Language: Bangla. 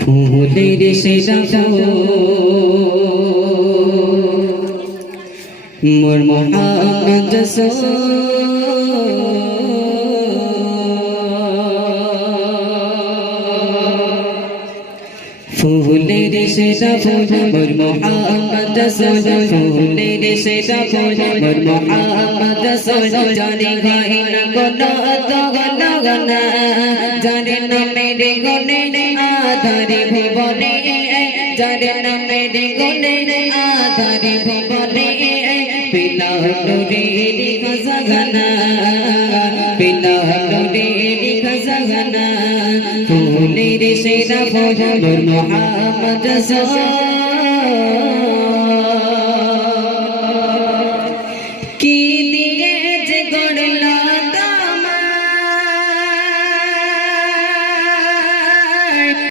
ফুলের সেরা ফুল মোর মোহাম্মদ ফুলের সেরা ফুল মোর মোহাম্মদ ফুলের সেরা ফুল মোর মোহাম্মদ জানি গাই না কোনা তো গানা গানা জানি না মেরে গুনে আধারে ভুবনে জানি না মেরে গুনে আধারে ভুবনে পিলা নুরের খজানা পিলা নুরের খজানা ফুলের সেরা ফুল মোর মোহাম্মদ